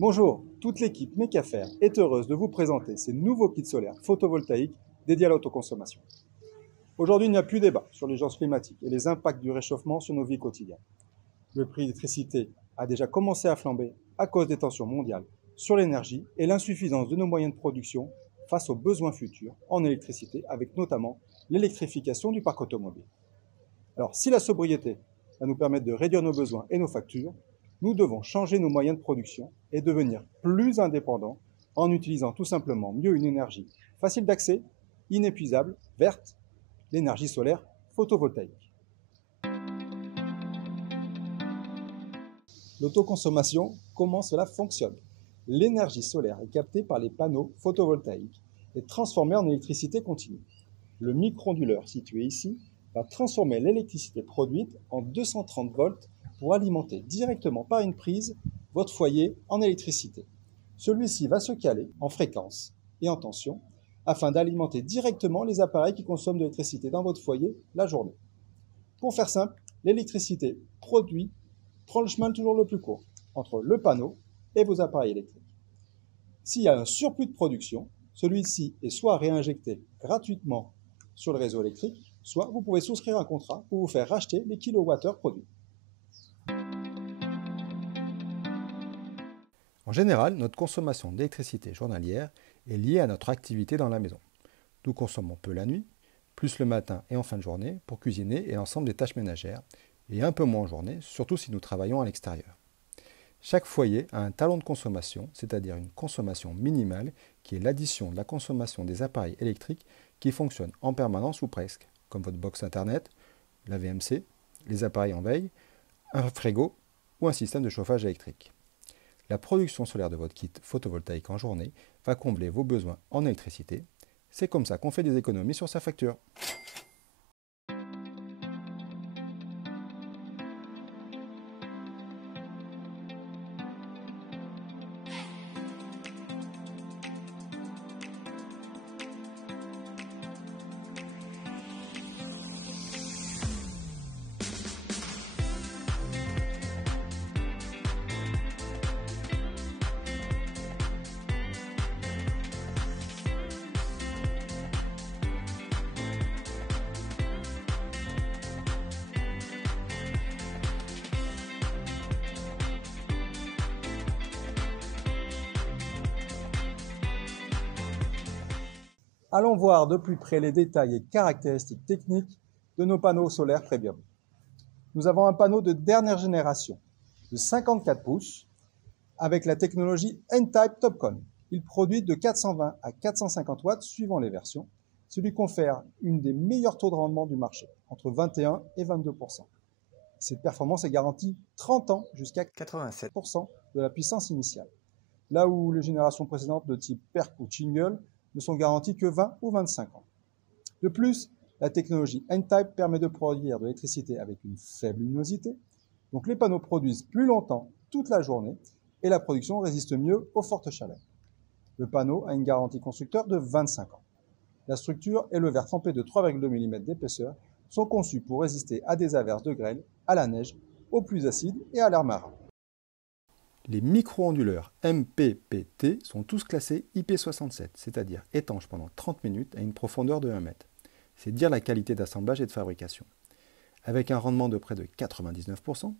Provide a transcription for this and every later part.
Bonjour, toute l'équipe Mecafer est heureuse de vous présenter ces nouveaux kits solaires photovoltaïques dédiés à l'autoconsommation. Aujourd'hui, il n'y a plus débat sur l'urgence climatique et les impacts du réchauffement sur nos vies quotidiennes. Le prix de l'électricité a déjà commencé à flamber à cause des tensions mondiales sur l'énergie et l'insuffisance de nos moyens de production face aux besoins futurs en électricité, avec notamment l'électrification du parc automobile. Alors, si la sobriété va nous permettre de réduire nos besoins et nos factures, nous devons changer nos moyens de production et devenir plus indépendants en utilisant tout simplement mieux une énergie facile d'accès, inépuisable, verte, l'énergie solaire photovoltaïque. L'autoconsommation, comment cela fonctionne? L'énergie solaire est captée par les panneaux photovoltaïques et transformée en électricité continue. Le micro-onduleur situé ici va transformer l'électricité produite en 230 volts pour alimenter directement par une prise votre foyer en électricité. Celui-ci va se caler en fréquence et en tension afin d'alimenter directement les appareils qui consomment de l'électricité dans votre foyer la journée. Pour faire simple, l'électricité produite prend le chemin toujours le plus court entre le panneau et vos appareils électriques. S'il y a un surplus de production, celui-ci est soit réinjecté gratuitement sur le réseau électrique, soit vous pouvez souscrire un contrat pour vous faire racheter les kilowattheures produits. En général, notre consommation d'électricité journalière est liée à notre activité dans la maison. Nous consommons peu la nuit, plus le matin et en fin de journée pour cuisiner et l'ensemble des tâches ménagères, et un peu moins en journée, surtout si nous travaillons à l'extérieur. Chaque foyer a un talon de consommation, c'est-à-dire une consommation minimale, qui est l'addition de la consommation des appareils électriques qui fonctionnent en permanence ou presque, comme votre box internet, la VMC, les appareils en veille, un frigo ou un système de chauffage électrique. La production solaire de votre kit photovoltaïque en journée va combler vos besoins en électricité. C'est comme ça qu'on fait des économies sur sa facture. Allons voir de plus près les détails et caractéristiques techniques de nos panneaux solaires Premium. Nous avons un panneau de dernière génération de 54 pouces avec la technologie N-Type TOPCon. Il produit de 420 à 450 watts suivant les versions, ce qui confère une des meilleurs taux de rendement du marché, entre 21 et 22%. Cette performance est garantie 30 ans jusqu'à 87% de la puissance initiale, là où les générations précédentes de type PERC ou Shingle ne sont garanties que 20 ou 25 ans. De plus, la technologie N-Type permet de produire de l'électricité avec une faible luminosité, donc les panneaux produisent plus longtemps toute la journée et la production résiste mieux aux fortes chaleurs. Le panneau a une garantie constructeur de 25 ans. La structure et le verre trempé de 3,2 mm d'épaisseur sont conçus pour résister à des averses de grêle, à la neige, aux pluies acides et à l'air marin. Les micro-onduleurs MPPT sont tous classés IP67, c'est-à-dire étanches pendant 30 minutes à une profondeur de 1 mètre. C'est dire la qualité d'assemblage et de fabrication. Avec un rendement de près de 99%,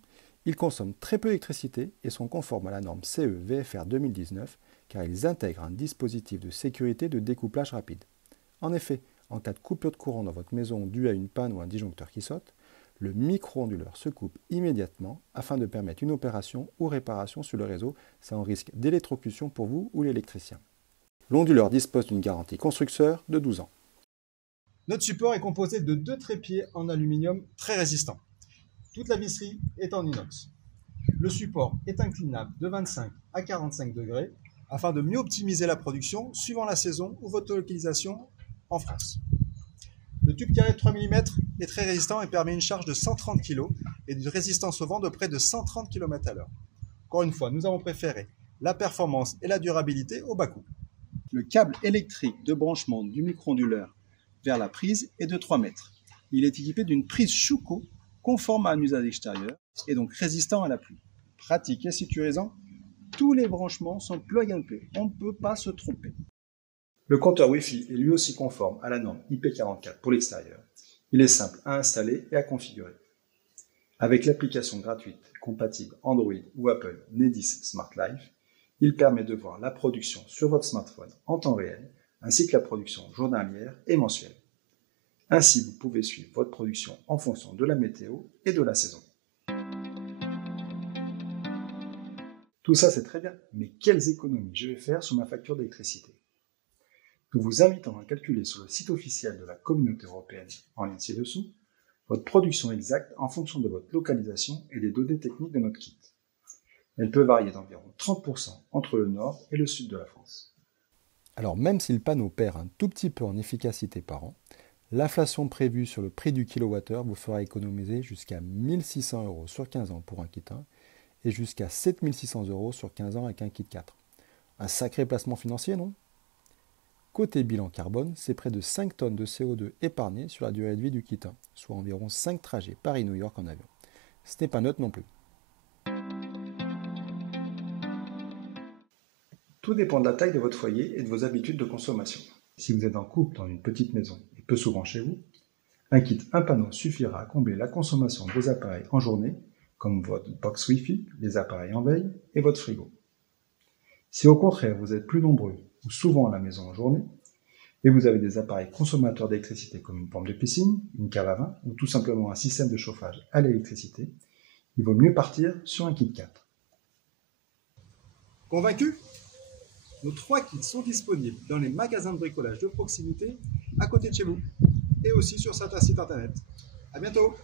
ils consomment très peu d'électricité et sont conformes à la norme CE VFR 2019 car ils intègrent un dispositif de sécurité de découplage rapide. En effet, en cas de coupure de courant dans votre maison due à une panne ou un disjoncteur qui saute, le micro-onduleur se coupe immédiatement afin de permettre une opération ou réparation sur le réseau sans risque d'électrocution pour vous ou l'électricien. L'onduleur dispose d'une garantie constructeur de 12 ans. Notre support est composé de 2 trépieds en aluminium très résistants. Toute la visserie est en inox. Le support est inclinable de 25 à 45 degrés afin de mieux optimiser la production suivant la saison ou votre localisation en France. Le tube carré de 3 mm est très résistant et permet une charge de 130 kg et une résistance au vent de près de 130 km/h. Encore une fois, nous avons préféré la performance et la durabilité au bas coût. Le câble électrique de branchement du micro-onduleur vers la prise est de 3 mètres. Il est équipé d'une prise Schuko conforme à un usage extérieur et donc résistant à la pluie. Pratique et sécurisant tous les branchements sont plug and play. On ne peut pas se tromper. Le compteur Wi-Fi est lui aussi conforme à la norme IP44 pour l'extérieur. Il est simple à installer et à configurer. Avec l'application gratuite compatible Android ou Apple Nedis Smart Life, il permet de voir la production sur votre smartphone en temps réel, ainsi que la production journalière et mensuelle. Ainsi, vous pouvez suivre votre production en fonction de la météo et de la saison. Tout ça, c'est très bien, mais quelles économies je vais faire sur ma facture d'électricité? Nous vous invitons à calculer sur le site officiel de la Communauté européenne, en lien ci-dessous, votre production exacte en fonction de votre localisation et des données techniques de notre kit. Elle peut varier d'environ 30% entre le nord et le sud de la France. Alors même si le panneau perd un tout petit peu en efficacité par an, l'inflation prévue sur le prix du kilowattheure vous fera économiser jusqu'à 1 600 € sur 15 ans pour un kit 1 et jusqu'à 7 600 € sur 15 ans avec un kit 4. Un sacré placement financier, non? Côté bilan carbone, c'est près de 5 tonnes de CO2 épargnées sur la durée de vie du kit 1, soit environ 5 trajets Paris-New York en avion. Ce n'est pas neutre non plus. Tout dépend de la taille de votre foyer et de vos habitudes de consommation. Si vous êtes en couple dans une petite maison et peu souvent chez vous, un kit 1 panneau suffira à combler la consommation de vos appareils en journée, comme votre box Wi-Fi, les appareils en veille et votre frigo. Si au contraire vous êtes plus nombreux ou souvent à la maison en journée, et vous avez des appareils consommateurs d'électricité comme une pompe de piscine, une cave à vin ou tout simplement un système de chauffage à l'électricité, il vaut mieux partir sur un kit 4. Convaincu? Nos 3 kits sont disponibles dans les magasins de bricolage de proximité à côté de chez vous et aussi sur certains sites internet. À bientôt!